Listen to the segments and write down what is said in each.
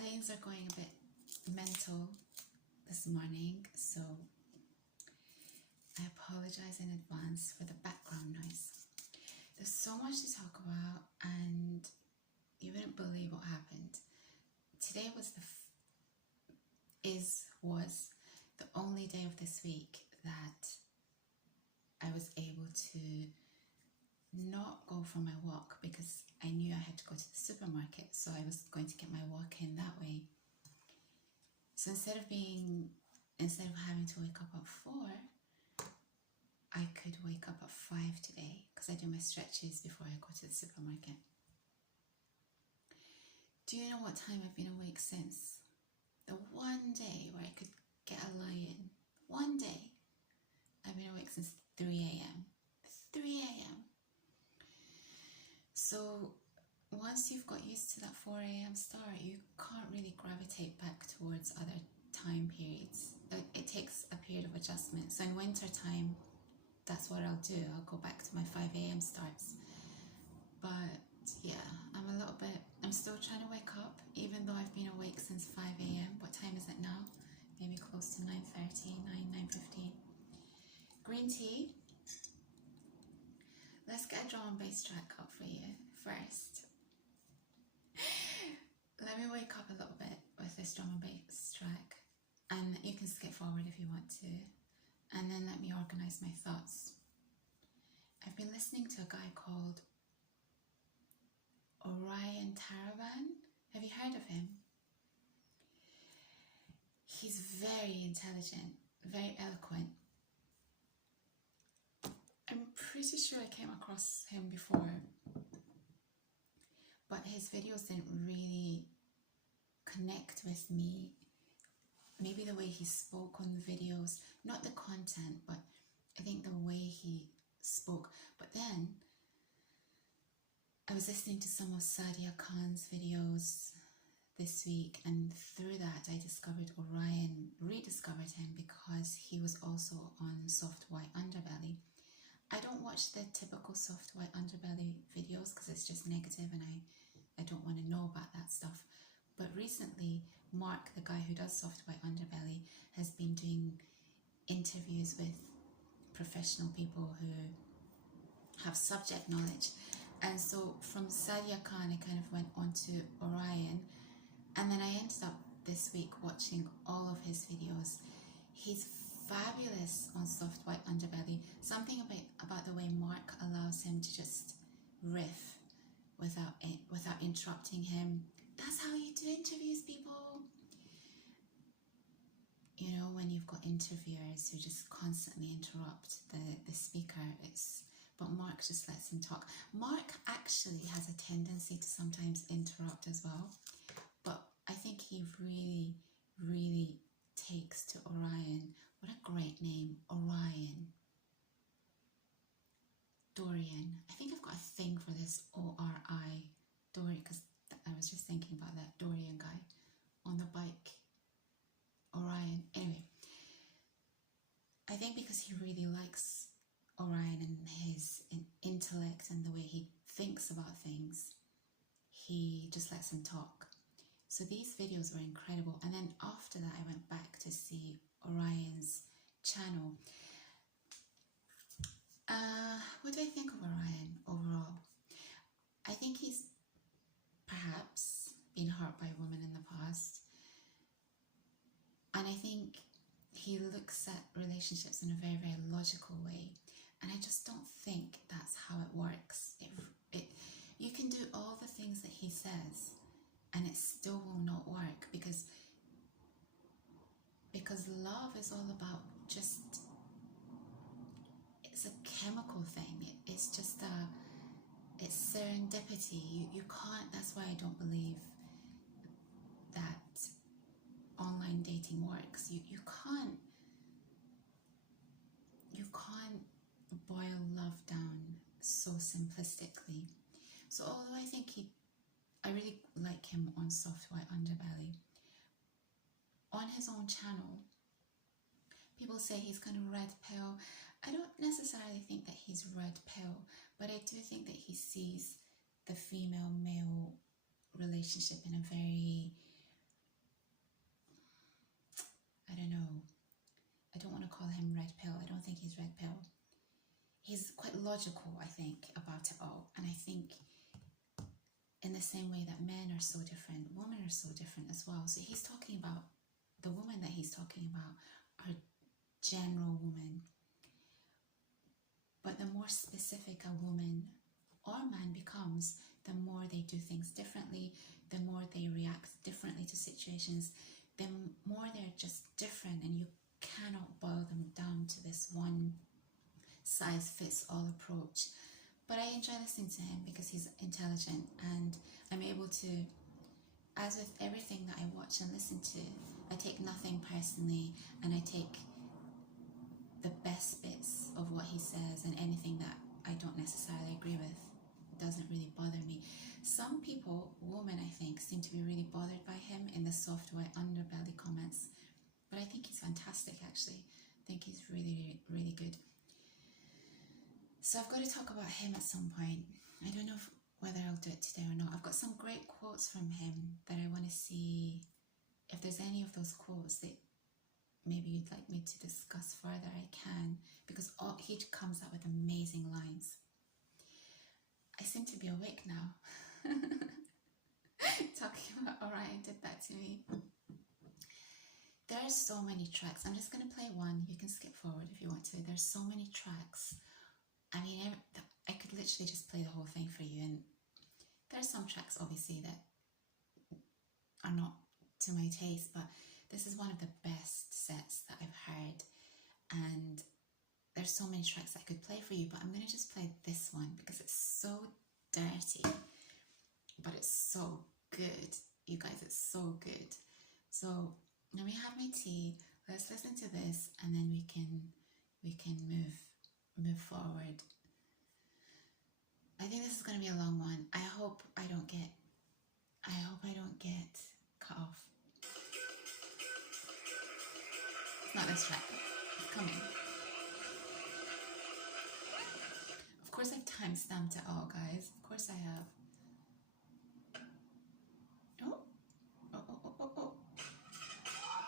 planes are going a bit mental this morning, so I apologize in advance for the background noise. There's so much to talk about, and you wouldn't believe what happened. Today was the only day of this week that I was able to not go for my walk because I knew I had to go to the supermarket, so I was going to get my walk in that way. So instead of having to wake up at 4, I could wake up at 5 today because I do my stretches before I go to the supermarket. Do you know what time I've been awake since? The one day where I could get a lie in. One day. I've been awake since 3 a.m. 3 a.m. So once you've got used to that 4 a.m. start, you can't really gravitate back towards other time periods. It takes a period of adjustment. So in winter time, that's what I'll do. I'll go back to my 5 a.m. starts. But yeah, I'm still trying to wake up, even though I've been awake since 5 a.m. What time is it now? Maybe close to 9:30, 9:15. Green tea. Let's get a drum and bass track up for you first. Let me wake up a little bit with this drum and bass track, and you can skip forward if you want to, and then let me organize my thoughts. I've been listening to a guy called Orion Taraban. Have you heard of him? He's very intelligent, very eloquent. I'm pretty sure I came across him before, but his videos didn't really connect with me. Maybe the way he spoke on the videos, not the content, but I think the way he spoke. But then I was listening to some of Sadia Khan's videos this week, and through that I discovered Orion, rediscovered him because he was also on Soft White Underbelly. I don't watch the typical Soft White Underbelly videos because it's just negative and I don't want to know about that stuff. But recently, Mark, the guy who does Soft White Underbelly, has been doing interviews with professional people who have subject knowledge. And so from Sadia Khan, I kind of went on to Orion, and then I ended up this week watching all of his videos. He's fabulous on Soft White Underbelly. Something about the way Mark allows him to just riff without interrupting him. That's how you do interviews, people. You know, when you've got interviewers who just constantly interrupt the speaker, but Mark just lets him talk. Mark actually has a tendency to sometimes interrupt as well, but I think he really, really takes to Orion. What a great name, Orion. Dorian. I think I've got a thing for this O-R-I, Dorian, because I was just thinking about that Dorian guy on the bike. Orion. Anyway, I think because he really likes Orion and his intellect and the way he thinks about things, he just lets him talk. So these videos were incredible. And then after that, I went back to see Orion's channel. What do I think of Orion overall? I think he's perhaps been hurt by women in the past. And I think he looks at relationships in a very, very logical way. And I just don't think that's how it works. You can do all the things that he says and it still will not work because love is all about just, it's a chemical thing. It's just it's serendipity. You can't, that's why I don't believe that online dating works. You can't boil love down so simplistically. So although I think I really like him on Soft White Underbelly, on his own channel, people say he's kind of red pill. I don't necessarily think that he's red pill, but I do think that he sees the female-male relationship in a very don't know, I don't want to call him red pill. I don't think he's red pill. He's quite logical, I think, about it all. And I think in the same way that men are so different, women are so different as well. So he's talking about, the woman that he's talking about are general women. But the more specific a woman or man becomes, the more they do things differently, the more they react differently to situations, the more they're just different, and you cannot boil them down to this one size fits all approach. But I enjoy listening to him because he's intelligent, and I'm able to, as with everything that I watch and listen to, I take nothing personally, and I take the best bits of what he says, and anything that I don't necessarily agree with doesn't really bother me. Some people, women I think, seem to be really bothered by him in the soft white underbelly comments, but I think he's fantastic actually. I think he's really, really good. So I've got to talk about him at some point. I don't know whether I'll do it today or not. I've got some great quotes from him that I want to see if there's any of those quotes that maybe you'd like me to discuss further. I can, because he comes up with amazing lines. I seem to be awake now. Talking about Orion did that to me. There are so many tracks. I'm just going to play one. You can skip forward if you want to. There's so many tracks. I mean, I could literally just play the whole thing for you. And there are some tracks, obviously, that are not to my taste, but this is one of the best sets that I've heard. And there's so many tracks I could play for you, but I'm going to just play this one because it's so dirty, but it's so good. You guys, it's so good. So let me have my tea. Let's listen to this, and then we can move forward. I think this is going to be a long one. I hope I don't get cut off. It's not this track. It's coming. Of course I've time-stamped it all, guys. Of course I have. Oh.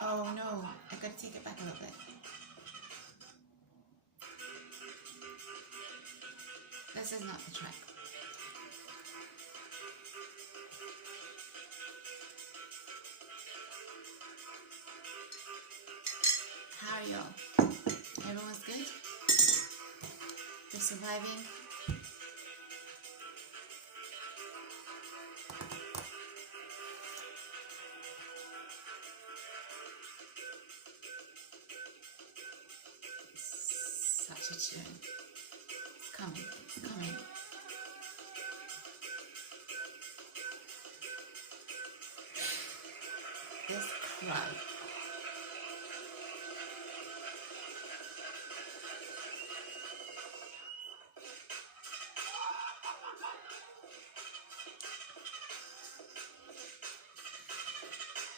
Oh no, I gotta take it back a little bit. This is not the track. How are y'all? Everyone's good? You're surviving? Such a tune. It's coming. It's coming. This crowd.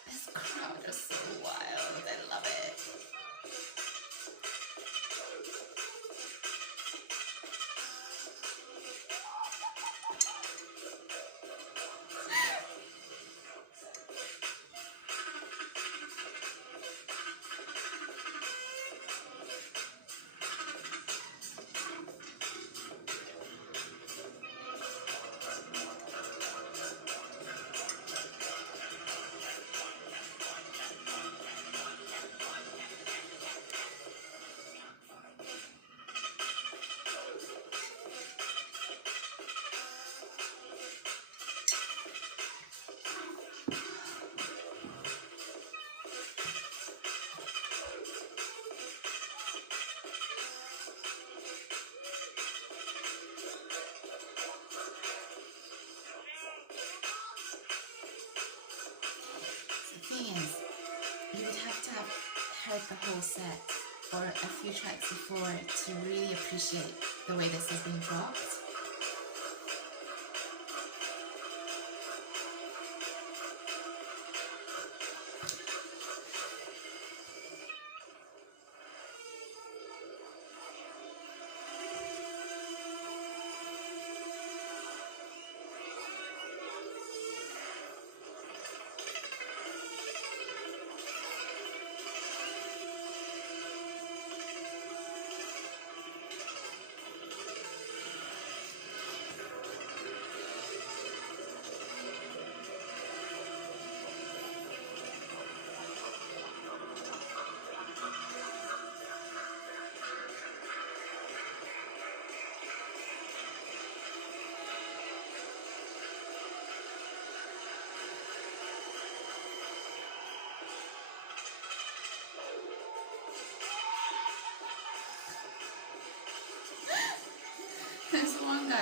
This crowd is so wild. I love it. You would have to have heard the whole set or a few tracks before to really appreciate the way this has been dropped.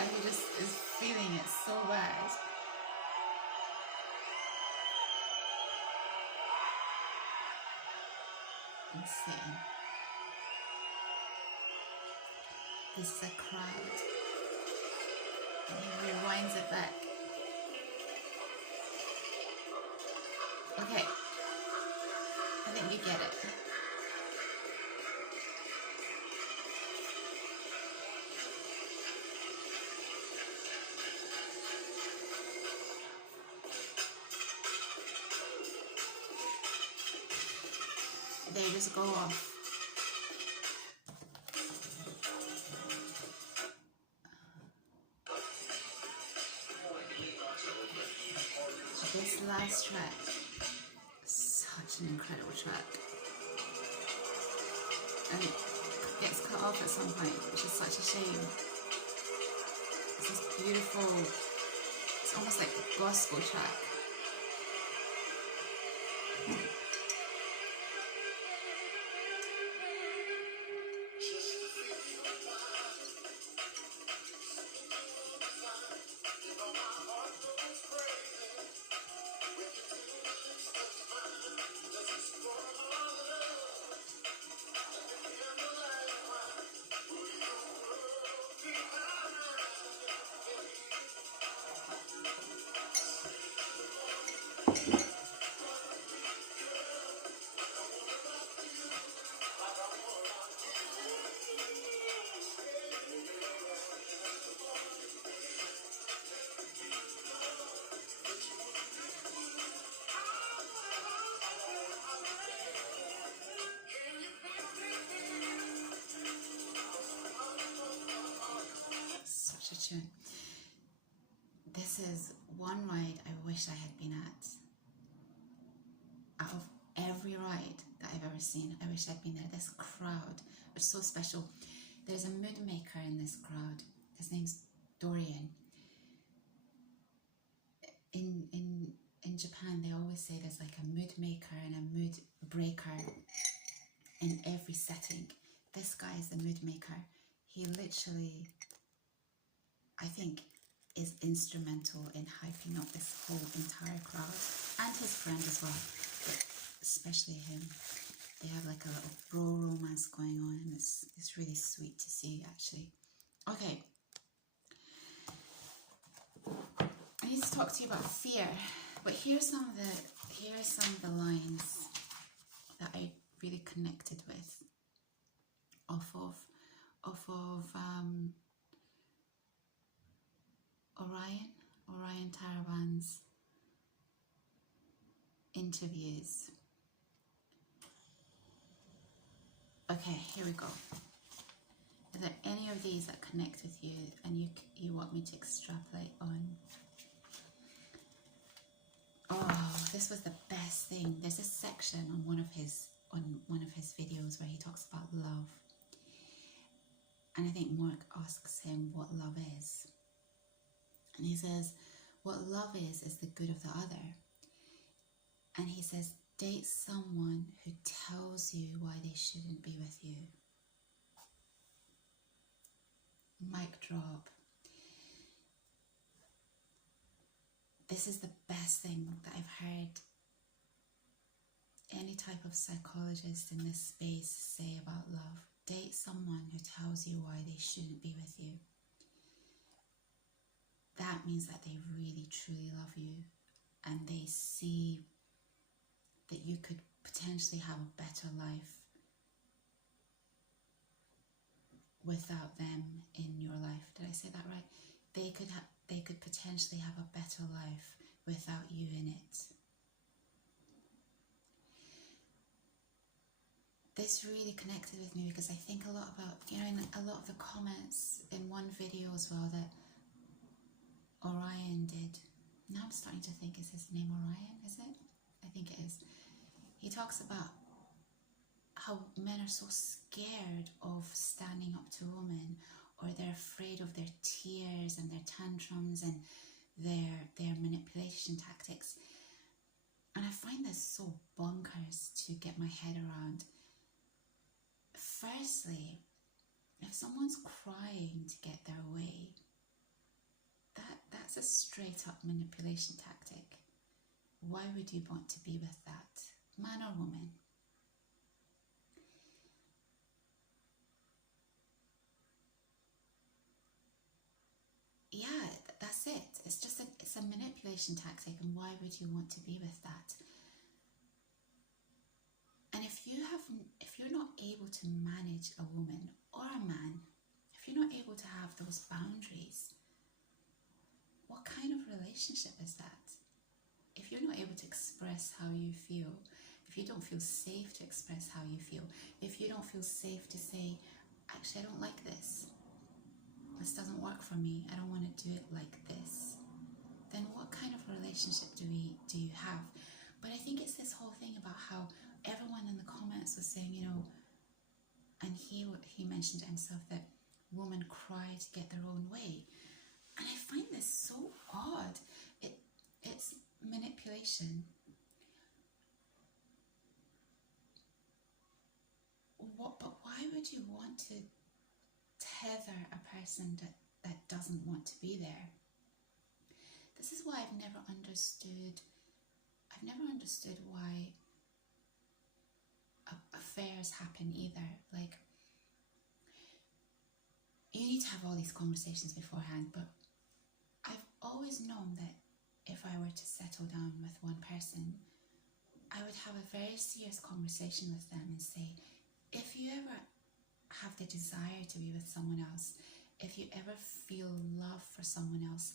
guy who just is feeling it so bad. Insane. This is a crowd. And he rewinds it back. Okay. I think you get it. They just go off. This last track, such an incredible track, and it gets cut off at some point, which is such a shame. It's this beautiful, it's almost like a gospel track. Such a tune. This is one ride I wish I had been at. Out of every ride that I've ever seen, I wish I'd been there. This crowd was so special. There's a mood maker in this crowd. His name's Dorian. In Japan, they always say there's like a mood maker and a mood breaker in every setting. This guy is the mood maker. He literally, I think, is instrumental in hyping up this whole entire crowd, and his friend as well, but especially him. They have like a little bro romance going on, and it's really sweet to see, actually. Okay, I need to talk to you about fear, but here's some of the lines that I really connected with off of Orion Taraban's interviews. Okay, here we go. Are there any of these that connect with you and you want me to extrapolate on? Oh, this was the best thing. There's a section on one of his videos where he talks about love. And I think Mark asks him what love is. And he says, what love is the good of the other. And he says, date someone who tells you why they shouldn't be with you. Mic drop. This is the best thing that I've heard any type of psychologist in this space say about love. Date someone who tells you why they shouldn't be with you. That means that they really truly love you and they see that you could potentially have a better life without them in your life. Did I say that right? They could potentially have a better life without you in it. This really connected with me because I think a lot about, in a lot of the comments in one video as well that Orion did. Now I'm starting to think, is his name Orion? Is it? I think it is. He talks about how men are so scared of standing up to women, or they're afraid of their tears and their tantrums and their manipulation tactics. And I find this so bonkers to get my head around. Firstly, if someone's crying to get their way, that's a straight up manipulation tactic. Why would you want to be with that, man or woman? Yeah, that's it. It's a manipulation tactic, and why would you want to be with that? And if you're not able to manage a woman or a man, if you're not able to have those boundaries, what kind of relationship is that? If you're not able to express how you feel, if you don't feel safe to express how you feel, if you don't feel safe to say, actually, I don't like this doesn't work for me, I don't want to do it like this, then what kind of relationship do you have? But I think it's this whole thing about how everyone in the comments was saying, you know, and he mentioned himself that women cry to get their own way. And I find this so odd. It's manipulation. But why would you want to tether a person that doesn't want to be there? This is why I've never understood why affairs happen either. Like, you need to have all these conversations beforehand, but I've always known that if I were to settle down with one person, I would have a very serious conversation with them and say, if you ever have the desire to be with someone else, if you ever feel love for someone else,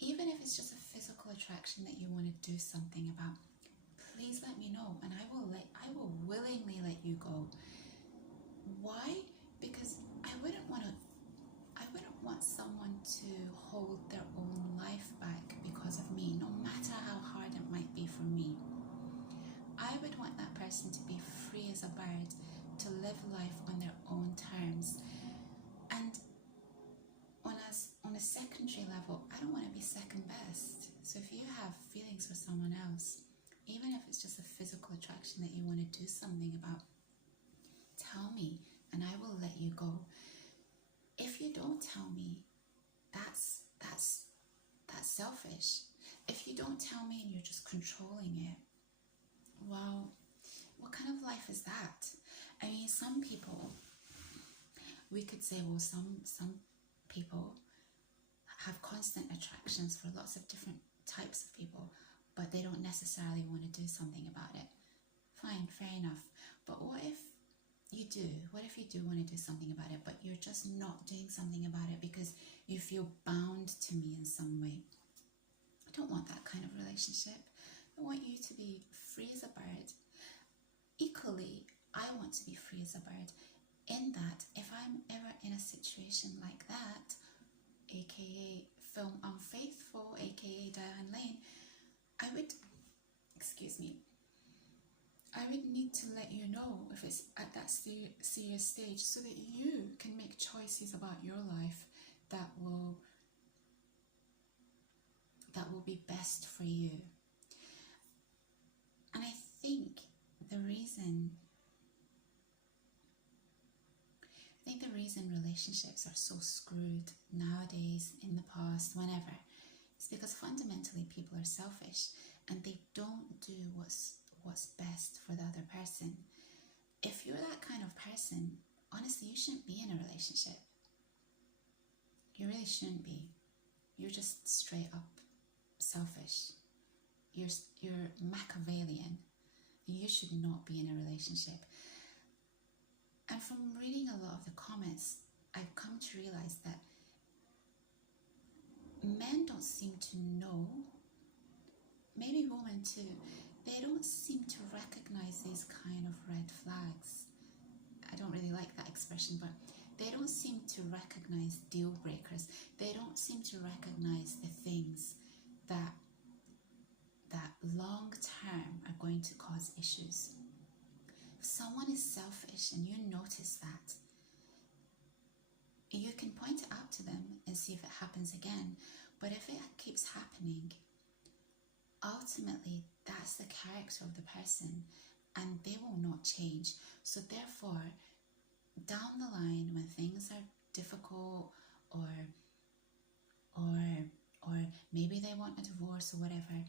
even if it's just a physical attraction that you want to do something about, please let me know, and I will willingly let you go. Why? Because I wouldn't want someone to hold their own life back because of me, no matter how hard it might be for me. I would want that person to be free as a bird, to live life on their own terms. And on a secondary level, I don't want to be second best. So if you have feelings for someone else, even if it's just a physical attraction that you want to do something about, tell me and I will let you go. If you don't tell me, that's selfish. If you don't tell me and you're just controlling it, well, what kind of life is that? I mean, some people, we could say, well, some people have constant attractions for lots of different types of people, but they don't necessarily want to do something about it. Fine, fair enough. But what if you do? What if you do want to do something about it, but you're just not doing something about it because you feel bound to me in some way? I don't want that kind of relationship. I want you to be free as a bird. Equally, I want to be free as a bird, in that if I'm ever in a situation like that, aka film Unfaithful, aka Diane Lane, I would need to let you know if it's at that serious stage, so that you can make choices about your life that will be best for you. And I think the reason relationships are so screwed nowadays, in the past, whenever, is because fundamentally people are selfish and they don't do what's best for the other person. If you're that kind of person, honestly, you shouldn't be in a relationship. You really shouldn't be. You're just straight up selfish. You're Machiavellian. You should not be in a relationship. And from reading a lot of the comments, I've come to realize that men don't seem to know, maybe women too, they don't seem to recognize these kind of red flags. I don't really like that expression, but they don't seem to recognize deal breakers. They don't seem to recognize the things that long term are going to cause issues. If someone is selfish and you notice that, you can point it out to them and see if it happens again. But if it keeps happening, ultimately that's the character of the person and they will not change. So therefore, down the line, when things are difficult or or maybe they want a divorce or whatever,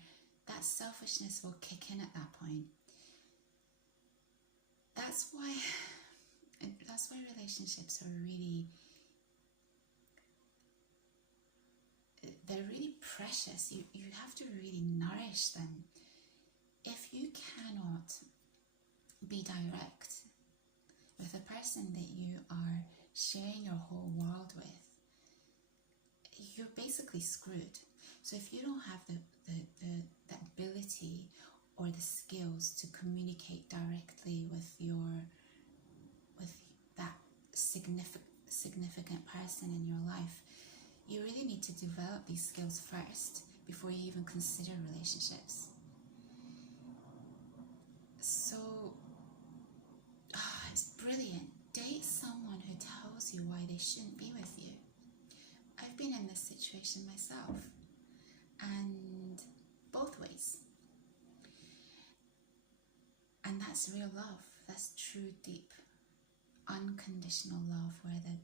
that selfishness will kick in at that point. That's why relationships are really, they're really precious. You have to really nourish them. If you cannot be direct with the person that you are sharing your whole world with, you're basically screwed. So if you don't have the ability or the skills to communicate directly with that significant person in your life, you really need to develop these skills first before you even consider relationships. So it's brilliant. Date someone who tells you why they shouldn't be with you. I've been in this situation myself, and both ways. And that's real love. That's true, deep, unconditional love, where the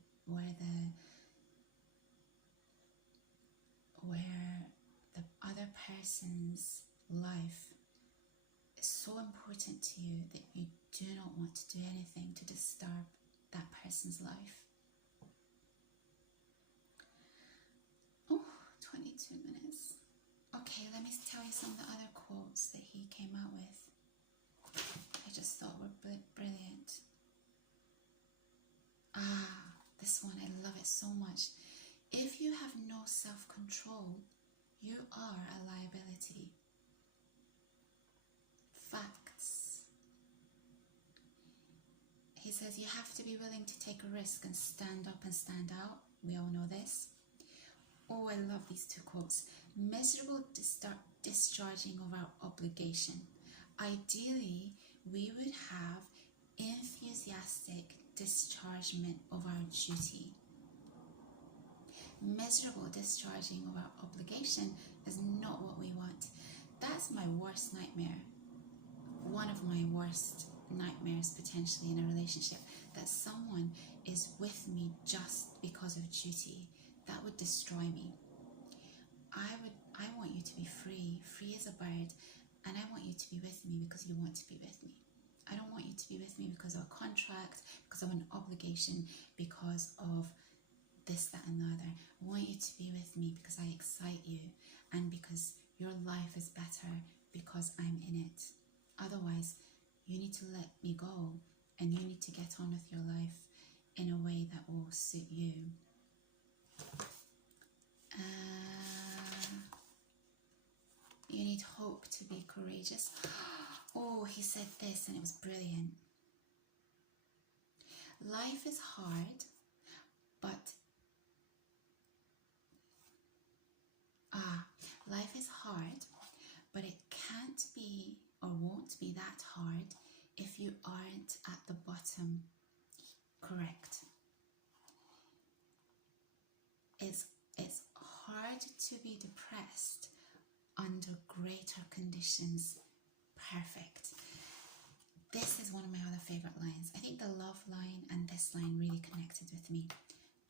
other person's life is so important to you that you do not want to do anything to disturb that person's life. Oh, 22 minutes. Okay, let me tell you some of the other quotes that he came out with. I just thought were brilliant. This one, I love it so much. If you have no self-control, you are a liability. Facts. He says you have to be willing to take a risk and stand up and stand out. We all know this. Oh, I love these two quotes. Miserable discharging of our obligation. Ideally, we would have enthusiastic dischargement of our duty. Miserable discharging of our obligation is not what we want. That's my worst nightmare. One of my worst nightmares potentially in a relationship, that someone is with me just because of duty. That would destroy me. I want you to be free as a bird, and I want you to be with me because you want to be with me. I don't want you to be with me because of a contract, because of an obligation, because of this, that, and the other. I want you to be with me because I excite you, and because your life is better because I'm in it. Otherwise, you need to let me go, and you need to get on with your life in a way that will suit you. You need hope to be courageous. Oh, he said this and it was brilliant. Life is hard, but it can't be or won't be that hard if you aren't at the bottom. Correct. It's hard to be depressed under greater conditions. Perfect. This is one of my other favorite lines. I think the love line and this line really connected with me.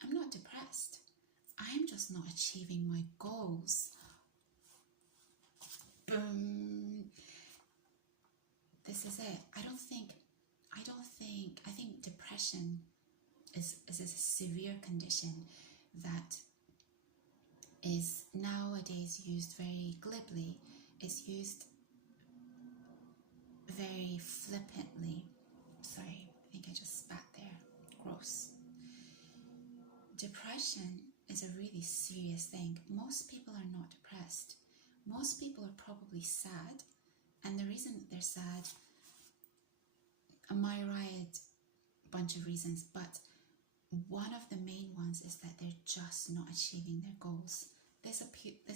I'm not depressed. I'm just not achieving my goals. Boom. This is it. I think depression is a severe condition that is nowadays used very glibly. It's used very flippantly. Sorry, I think I just spat there. Gross. Depression is a really serious thing. Most people are not depressed. Most people are probably sad, and the reason that they're sad, a myriad bunch of reasons, but one of the main ones is that they're just not achieving their goals. This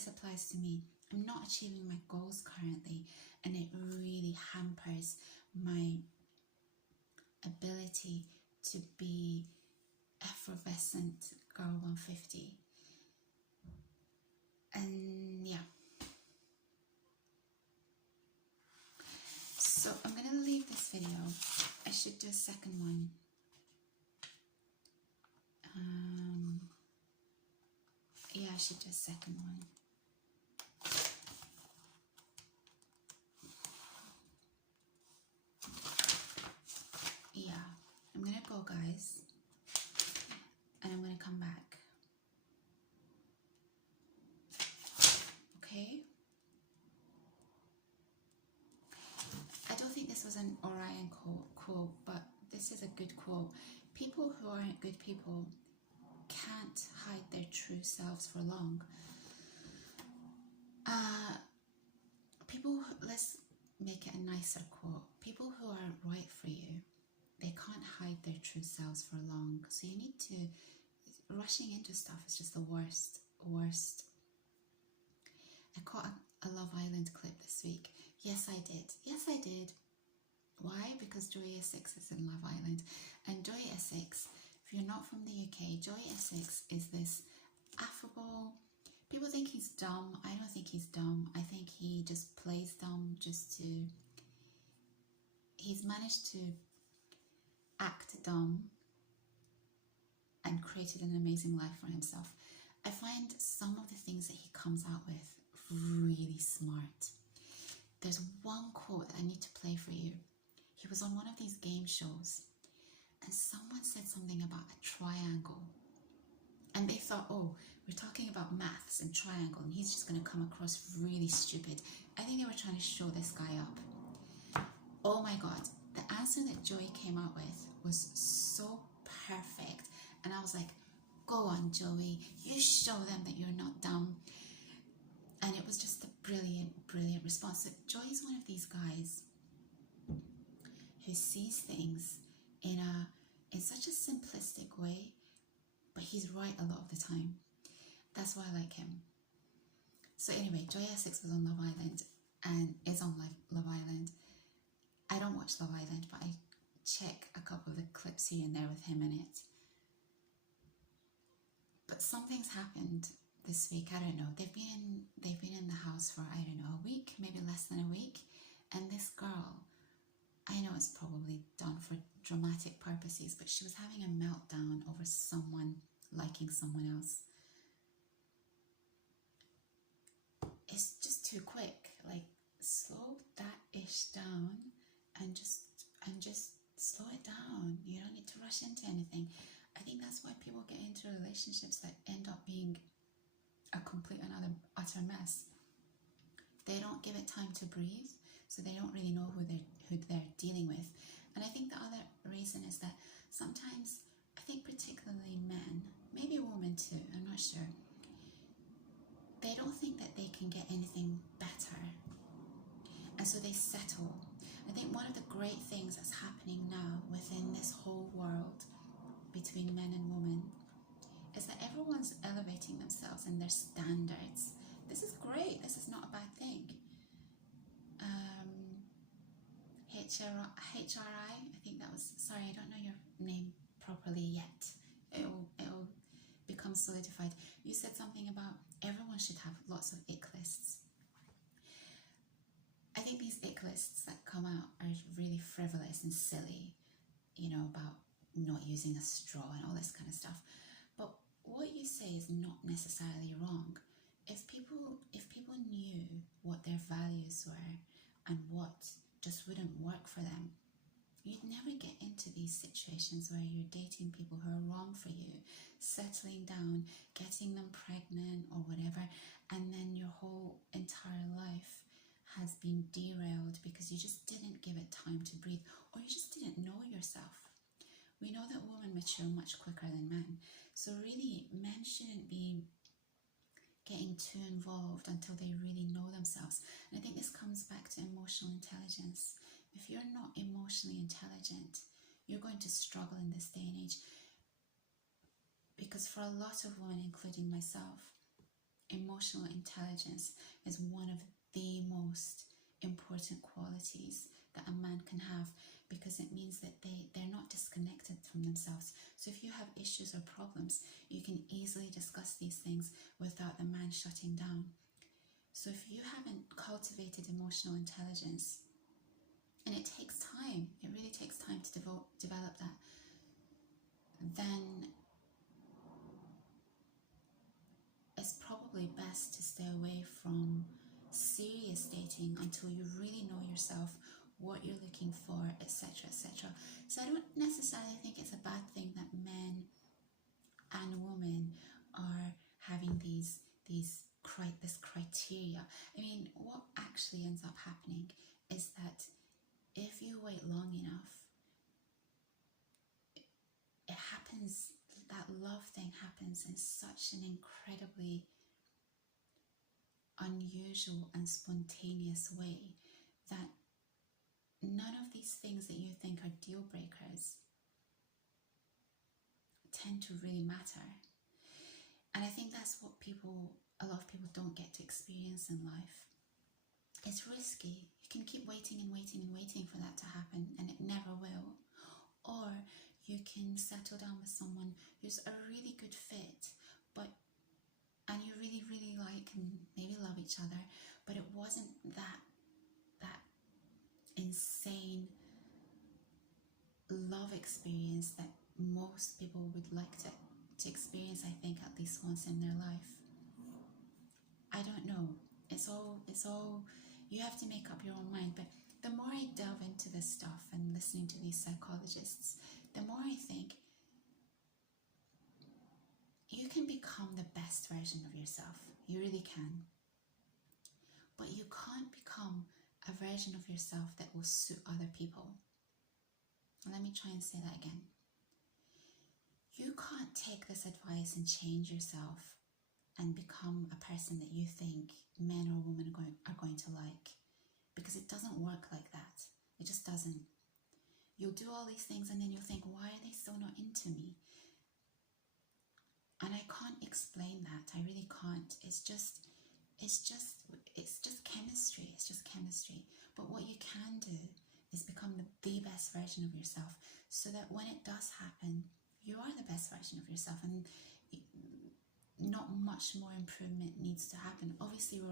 applies to me. I'm not achieving my goals currently, and it really hampers my ability to be effervescent girl 150. And yeah. So I'm going to leave this video. I should do a second one. Yeah, I should do a second one. an Orion quote, but this is a good quote. People who aren't good people can't hide their true selves for long. Let's make it a nicer quote. People who aren't right for you, they can't hide their true selves for long. So you need to, rushing into stuff is just the worst. I caught a Love Island clip this week. Yes, I did. Why? Because Joey Essex is in Love Island. And Joey Essex, if you're not from the UK, Joey Essex is this affable, people think he's dumb. I don't think he's dumb. I think he just plays dumb he's managed to act dumb and created an amazing life for himself. I find some of the things that he comes out with really smart. There's one quote that I need to play for you. He was on one of these game shows and someone said something about a triangle. And they thought, oh, we're talking about maths and triangle and he's just going to come across really stupid. I think they were trying to show this guy up. Oh my God, the answer that Joey came out with was so perfect. And I was like, go on, Joey, you show them that you're not dumb. And it was just a brilliant response. So Joey's one of these guys who sees things in such a simplistic way, but he's right a lot of the time. That's why I like him. So anyway, Joey Essex was on Love Island and is on Love Island. I don't watch Love Island, but I check a couple of the clips here and there with him in it. But something's happened this week. I don't know. They've been in the house for, I don't know, a week, maybe less than a week. And this girl, I know it's probably done for dramatic purposes, but she was having a meltdown over someone liking someone else. It's just too quick. Like, slow that ish down and just slow it down. You don't need to rush into anything. I think that's why people get into relationships that end up being a complete and utter mess. They don't give it time to breathe, so they don't really know who they're dealing with. And I think the other reason is that sometimes, I think particularly men, maybe women too, I'm not sure, they don't think that they can get anything better. And so they settle. I think one of the great things that's happening now within this whole world between men and women is that everyone's elevating themselves and their standards. This is great. This is not a bad thing. HRI, I think that was, sorry, I don't know your name properly yet. It'll become solidified. You said something about everyone should have lots of ick lists. I think these ick lists that come out are really frivolous and silly, you know, about not using a straw and all this kind of stuff. But what you say is not necessarily wrong. If people knew what their values were and what just wouldn't work for them, you'd never get into these situations where you're dating people who are wrong for you, settling down, getting them pregnant or whatever, and then your whole entire life has been derailed because you just didn't give it time to breathe, or you just didn't know yourself. We know that women mature much quicker than men, so really men shouldn't be getting too involved until they really know themselves. And I think this comes back to emotional intelligence. If you're not emotionally intelligent, you're going to struggle in this day and age. Because for a lot of women, including myself, emotional intelligence is one of the most important qualities that a man can have, because it means that they're not disconnected from themselves. So if you have issues or problems, you can easily discuss these things without the man shutting down. So if you haven't cultivated emotional intelligence, and it takes time, it really takes time to develop that, then it's probably best to stay away from serious dating until you really know yourself, what you're looking for, etc., etc. So I don't necessarily think it's a bad thing that men and women are having this criteria. I mean, what actually ends up happening is that if you wait long enough, it happens, that love thing happens in such an incredibly unusual and spontaneous way that none of these things that you think are deal breakers tend to really matter. And I think that's what a lot of people don't get to experience in life. It's risky. You can keep waiting and waiting and waiting for that to happen, and it never will. Or you can settle down with someone who's a really good fit, and you really, really like and maybe love each other, but it wasn't that insane love experience that most people would like to experience, I think, at least once in their life. I don't know. It's all, you have to make up your own mind. But the more I delve into this stuff and listening to these psychologists, the more I think you can become the best version of yourself. You really can. But you can't become a version of yourself that will suit other people. Let me try and say that again. You can't take this advice and change yourself and become a person that you think men or women are going to like, because it doesn't work like that. It just doesn't. You'll do all these things and then you'll think, why are they still not into me? And I can't explain that. I really can't. It's just chemistry. It's just chemistry. But what you can do is become the best version of yourself, so that when it does happen, you are the best version of yourself, and not much more improvement needs to happen. Obviously,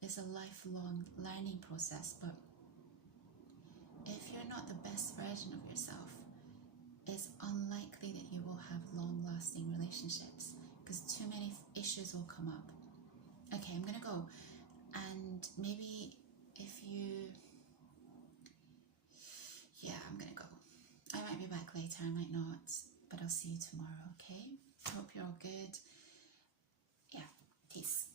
it's a lifelong learning process, but if you're not the best version of yourself, it's unlikely that you will have long-lasting relationships, because too many issues will come up. Okay, I'm gonna go, and maybe I'm gonna go. I might be back later, I might not, but I'll see you tomorrow, okay? I hope you're all good. Yeah, peace.